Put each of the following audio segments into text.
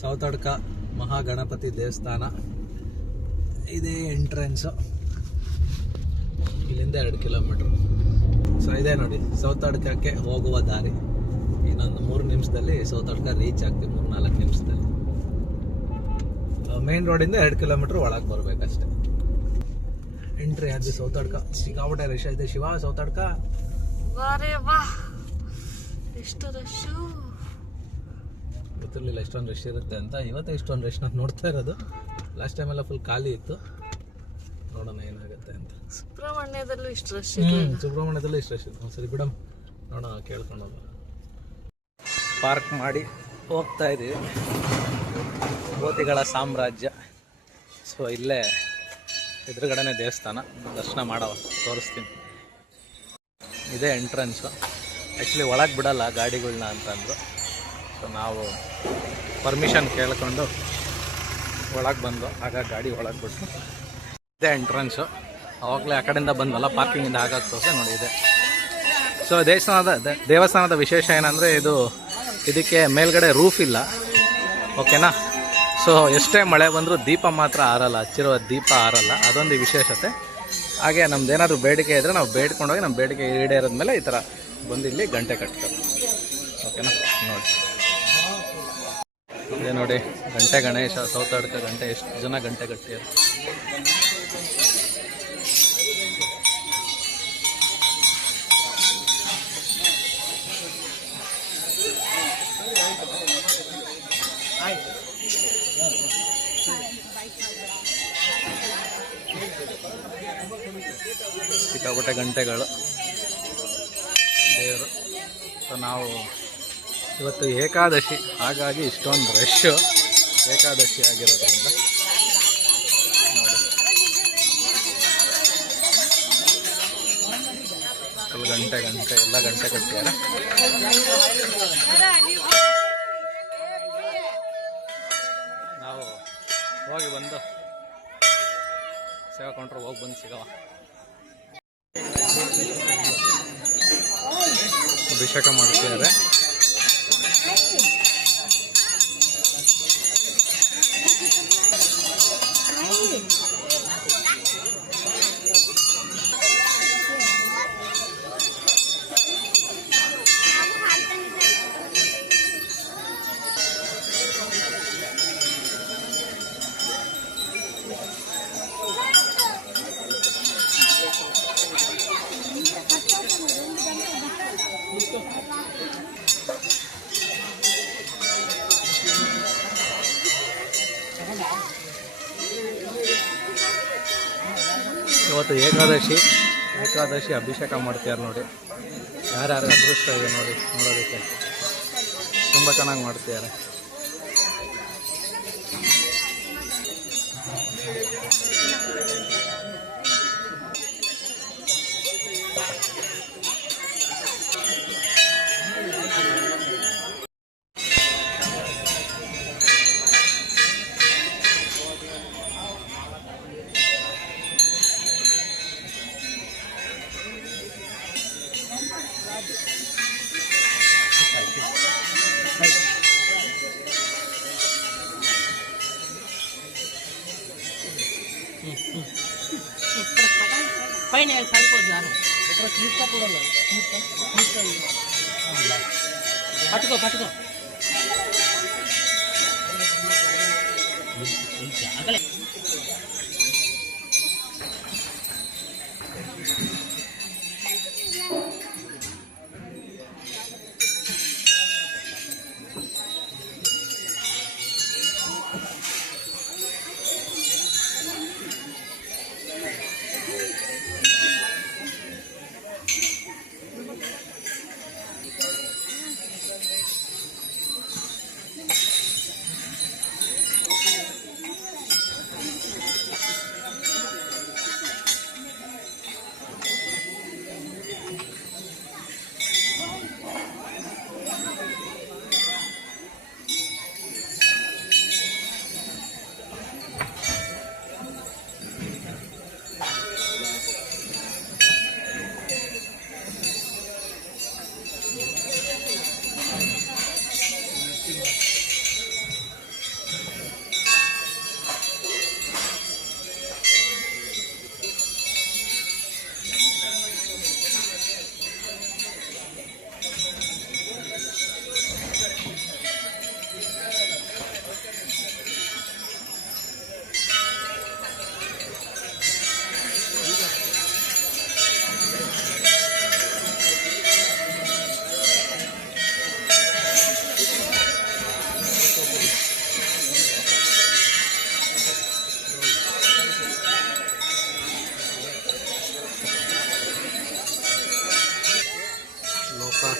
ಸೌತಡ್ಕ ಮಹಾಗಣಪತಿ ದೇವಸ್ಥಾನ ಇದೇ ಎಂಟ್ರೆನ್ಸು. ಇಲ್ಲಿಂದ 2 ಕಿಲೋಮೀಟ್ರ್. ಸೊ ಇದೇ ನೋಡಿ ಸೌತಡ್ಕಕ್ಕೆ ಹೋಗುವ ದಾರಿ. ಇನ್ನೊಂದು 3 ನಿಮಿಷದಲ್ಲಿ ಸೌತಡ್ಕ ರೀಚ್ ಆಗ್ತೀವಿ, 3-4 ನಿಮಿಷದಲ್ಲಿ. ಮೇನ್ ರೋಡಿಂದ 2 ಕಿಲೋಮೀಟ್ರ್ ಒಳಗೆ ಬರ್ಬೇಕಷ್ಟೆ. ಎಂಟ್ರಿ ಆದ್ವಿ ಸೌತಡ್ಕ. ಸಿಕ್ಕಾಪಟ್ಟೆ ರಶ್ ಇದೆ ಶಿವ. ಸೌತಡ್ಕ ಎಷ್ಟು ರಶ್, ಗೊತ್ತಿರಲಿಲ್ಲ ಇಷ್ಟೊಂದು ರಶ್ ಇರುತ್ತೆ ಅಂತ. ಇವತ್ತು ಇಷ್ಟೊಂದು ರಶ್ ನಾನು ನೋಡ್ತಾ ಇರೋದು. ಲಾಸ್ಟ್ ಟೈಮ್ ಎಲ್ಲ ಫುಲ್ ಖಾಲಿ ಇತ್ತು. ನೋಡೋಣ ಏನಾಗುತ್ತೆ ಅಂತ. ಸುಬ್ರಹ್ಮಣ್ಯದಲ್ಲೂ ಇಷ್ಟು ರಶ್. ಸುಬ್ರಹ್ಮಣ್ಯದಲ್ಲೂ ಇಷ್ಟು ರಶ್ ಇದೆ. ಸರಿ ಬಿಡಮ್, ನೋಡೋಣ, ಕೇಳ್ಕೊಂಡು ಹೋಗೋಣ. ಪಾರ್ಕ್ ಮಾಡಿ ಹೋಗ್ತಾ ಇದ್ದೀವಿ. ಗೋತಿಗಳ ಸಾಮ್ರಾಜ್ಯ. ಸೊ ಇಲ್ಲೇ ಎದುರುಗಡೆನೇ ದೇವಸ್ಥಾನ. ದರ್ಶನ ಮಾಡವ, ತೋರಿಸ್ತೀನಿ. ಇದೇ ಎಂಟ್ರೆನ್ಸು. ಆ್ಯಕ್ಚುಲಿ ಒಳಗೆ ಬಿಡಲ್ಲ ಗಾಡಿಗಳನ್ನ ಅಂತಂದರು. ಸೊ ನಾವು ಪರ್ಮಿಷನ್ ಕೇಳ್ಕೊಂಡು ಒಳಗೆ ಬಂದು ಆಗ ಗಾಡಿ ಒಳಗೆ ಬಿಟ್ಟು ಇದೇ ಎಂಟ್ರೆನ್ಸು. ಆವಾಗಲೇ ಆ ಕಡೆಯಿಂದ ಬಂದಲ್ಲ, ಪಾರ್ಕಿಂಗಿಂದ ಹಾಗಾಗಿ ತೋರಿಸಿ ನೋಡಿ ಇದೆ. ಸೊ ದೇವಸ್ಥಾನದ ವಿಶೇಷ ಏನಂದರೆ ಇದಕ್ಕೆ ಮೇಲ್ಗಡೆ ರೂಫ್ ಇಲ್ಲ, ಓಕೆನಾ. ಸೊ ಎಷ್ಟೇ ಮಳೆ ಬಂದರೂ ದೀಪ ಮಾತ್ರ ಆರಲ್ಲ, ಹಚ್ಚಿರುವ ದೀಪ ಆರಲ್ಲ. ಅದೊಂದು ವಿಶೇಷತೆ. ಹಾಗೆ ನಮ್ದೇನಾದರೂ ಬೇಡಿಕೆ ಇದ್ದರೆ ನಾವು ಬೇಡ್ಕೊಂಡೋಗಿ ನಮ್ಮ ಬೇಡಿಕೆ ಈಡೇರಿದ್ಮೇಲೆ ಈ ಥರ ಬಂದು ಇಲ್ಲಿ ಗಂಟೆ ಕಟ್ತಾರೆ, ಓಕೆನಾ. ನೋಡಿ ಇದೇ ನೋಡಿ ಗಂಟೆ ಗಣೇಶ ಸೌತಡ್ಕ ಗಂಟೆ. ಎಷ್ಟು ಜನ ಗಂಟೆ ಕಟ್ಟಿದ್ದಾರೆ. ಸಿಕ್ಕಾಪಟ್ಟೆ ಗಂಟೆಗಳು ದೇವರು. ಸೊ ನಾವು ಇವತ್ತು ಏಕಾದಶಿ, ಹಾಗಾಗಿ ಇಷ್ಟೊಂದು ರಶ್. ಏಕಾದಶಿ ಆಗಿರೋದ್ರಿಂದ ನೋಡಿ ಫುಲ್ ಗಂಟೆ ಎಲ್ಲ ಗಂಟೆ ಕಟ್ಟಿದ್ದಾರೆ. ನಾವು ಹೋಗಿ ಬಂದು ಸೇವಾ ಕೌಂಟ್ರ್ ಹೋಗಿ ಬಂದು ಸಿಗವ. ಅಭಿಷೇಕ ಮಾಡ್ತಿದ್ದಾರೆ. ಇವತ್ತು ಏಕಾದಶಿ ಅಭಿಷೇಕ ಮಾಡ್ತಿದ್ದಾರೆ ನೋಡಿ. ಯಾರ್ಯಾರು ಅದೃಷ್ಟ ಇದೆ ನೋಡಿ ನೋಡೋದಕ್ಕೆ. ತುಂಬ ಚೆನ್ನಾಗಿ ಮಾಡ್ತಿದ್ದಾರೆ. పైన సరిపోతున్నారు. పట్టుకో అగలే.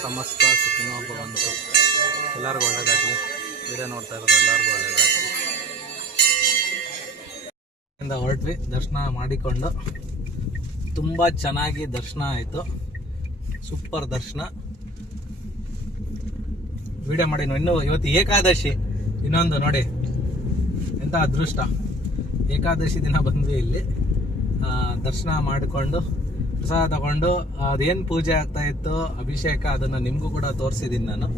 ಸಮಸ್ತ ಸುಖಿನೋ ಭವಂತು. ಎಲ್ಲರಿಗೂ ಒಳ್ಳೇದಾಗಲಿ. ವಿಡಿಯೋ ನೋಡ್ತಾ ಇರೋದು ಎಲ್ಲರಿಗೂ ಒಳ್ಳೇದಾಗಲಿ. ಇಂದ ಹೊರಟ್ವಿ, ದರ್ಶನ ಮಾಡಿಕೊಂಡು ತುಂಬ ಚೆನ್ನಾಗಿ ದರ್ಶನ ಆಯಿತು. ಸೂಪರ್ ದರ್ಶನ. ವಿಡಿಯೋ ಮಾಡಿ ಇನ್ನು ಇವತ್ತು ಏಕಾದಶಿ, ಇನ್ನೊಂದು ನೋಡಿ ಎಂಥ ಅದೃಷ್ಟ. ಏಕಾದಶಿ ದಿನ ಬಂದ್ವಿ ಇಲ್ಲಿ ದರ್ಶನ ಮಾಡಿಕೊಂಡು ಪ್ರಸಾದ ತಗೊಂಡು ಅದೇನು ಪೂಜೆ ಆಗ್ತಾ ಇತ್ತು, ಅಭಿಷೇಕ, ಅದನ್ನು ನಿಮಗೂ ಕೂಡ ತೋರಿಸಿದ್ದೀನಿ ನಾನು.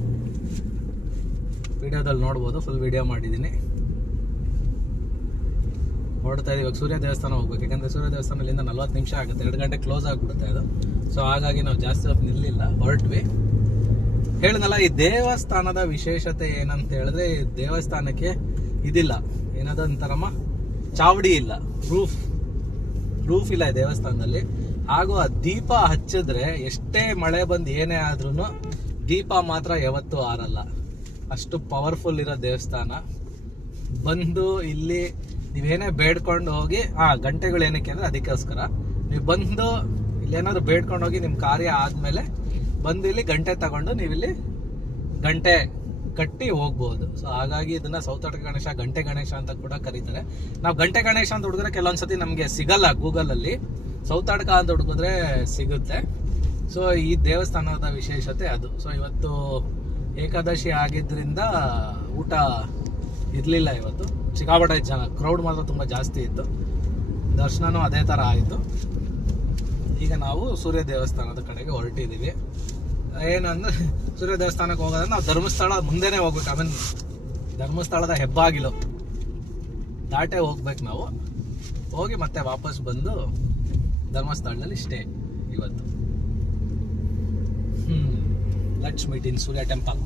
ವಿಡಿಯೋದಲ್ಲಿ ನೋಡ್ಬೋದು, ಫುಲ್ ವಿಡಿಯೋ ಮಾಡಿದ್ದೀನಿ. ಹೊರಡ್ತಾ ಇದೀವಿ. ಇವಾಗ ಸೂರ್ಯ ದೇವಸ್ಥಾನ ಹೋಗ್ಬೇಕು, ಯಾಕಂದರೆ ಸೂರ್ಯ ದೇವಸ್ಥಾನದಿಂದ 40 ನಿಮಿಷ ಆಗುತ್ತೆ, 2 ಗಂಟೆ ಕ್ಲೋಸ್ ಆಗಿಬಿಡುತ್ತೆ ಅದು. ಸೊ ಹಾಗಾಗಿ ನಾವು ಜಾಸ್ತಿ ಹೊತ್ತು ನಿಲ್ಲಿಲ್ಲ, ಹೊರಟ್ವಿ. ಹೇಳಿದ್ನಲ್ಲ, ಈ ದೇವಸ್ಥಾನದ ವಿಶೇಷತೆ ಏನಂತ ಹೇಳಿದ್ರೆ, ಈ ದೇವಸ್ಥಾನಕ್ಕೆ ಇದಿಲ್ಲ, ಏನದಂತಾರಮ್ಮ, ಚಾವಡಿ ಇಲ್ಲ, ರೂಫ್ ಇಲ್ಲ ಈ ದೇವಸ್ಥಾನದಲ್ಲಿ. ಹಾಗೂ ಆ ದೀಪ ಹಚ್ಚಿದ್ರೆ ಎಷ್ಟೇ ಮಳೆ ಬಂದು ಏನೇ ಆದ್ರೂ ದೀಪ ಮಾತ್ರ ಯಾವತ್ತೂ ಆರಲ್ಲ. ಅಷ್ಟು ಪವರ್ಫುಲ್ ಇರೋ ದೇವಸ್ಥಾನ. ಬಂದು ಇಲ್ಲಿ ನೀವೇನೇ ಬೇಡ್ಕೊಂಡು ಹೋಗಿ, ಗಂಟೆಗಳು ಏನಕ್ಕೆ ಅಂದ್ರೆ ಅದಕ್ಕೋಸ್ಕರ ನೀವು ಬಂದು ಇಲ್ಲೇನಾದ್ರು ಬೇಡ್ಕೊಂಡು ಹೋಗಿ ನಿಮ್ಮ ಕಾರ್ಯ ಆದ್ಮೇಲೆ ಬಂದು ಇಲ್ಲಿ ಗಂಟೆ ತಗೊಂಡು ನೀವಿಲ್ಲಿ ಗಂಟೆ ಕಟ್ಟಿ ಹೋಗ್ಬೋದು. ಸೊ ಹಾಗಾಗಿ ಇದನ್ನ ಸೌತಾಡ್ಕ ಗಣೇಶ, ಗಂಟೆ ಗಣೇಶ ಅಂತ ಕೂಡ ಕರೀತಾರೆ. ನಾವು ಗಂಟೆ ಗಣೇಶ ಅಂತ ಹುಡುಗಿದ್ರೆ ಕೆಲವೊಂದ್ಸತಿ ನಮಗೆ ಸಿಗಲ್ಲ ಗೂಗಲ್ ಅಲ್ಲಿ, ಸೌತಾಡ್ಕ ಅಂತ ಹುಡುಕಿದ್ರೆ ಸಿಗುತ್ತೆ. ಸೊ ಈ ದೇವಸ್ಥಾನದ ವಿಶೇಷತೆ ಅದು. ಸೊ ಇವತ್ತು ಏಕಾದಶಿ ಆಗಿದ್ರಿಂದ ಊಟ ಇರಲಿಲ್ಲ ಇವತ್ತು. ಸಿಕ್ಕಾಪಟ್ಟೆ ಜನ, ಕ್ರೌಡ್ ಮಾತ್ರ ತುಂಬ ಜಾಸ್ತಿ ಇತ್ತು. ದರ್ಶನನೂ ಅದೇ ಥರ ಆಯಿತು. ಈಗ ನಾವು ಸೂರ್ಯ ದೇವಸ್ಥಾನದ ಕಡೆಗೆ ಹೊರಟಿದ್ದೀವಿ. ಏನಂದ್ರೆ ಸೂರ್ಯ ದೇವಸ್ಥಾನಕ್ಕೆ ಹೋಗೋದಂದ್ರೆ ನಾವು ಧರ್ಮಸ್ಥಳ ಮುಂದೆನೇ ಹೋಗ್ಬೇಕು. ಆಮೇಲೆ ಧರ್ಮಸ್ಥಳದ ಹೆಬ್ಬಾಗಿಲು ದಾಟೆ ಹೋಗ್ಬೇಕು ನಾವು. ಹೋಗಿ ಮತ್ತೆ ವಾಪಸ್ ಬಂದು ಧರ್ಮಸ್ಥಳದಲ್ಲಿ ಸ್ಟೇ ಇವತ್ತು. Let's meet in Surya temple.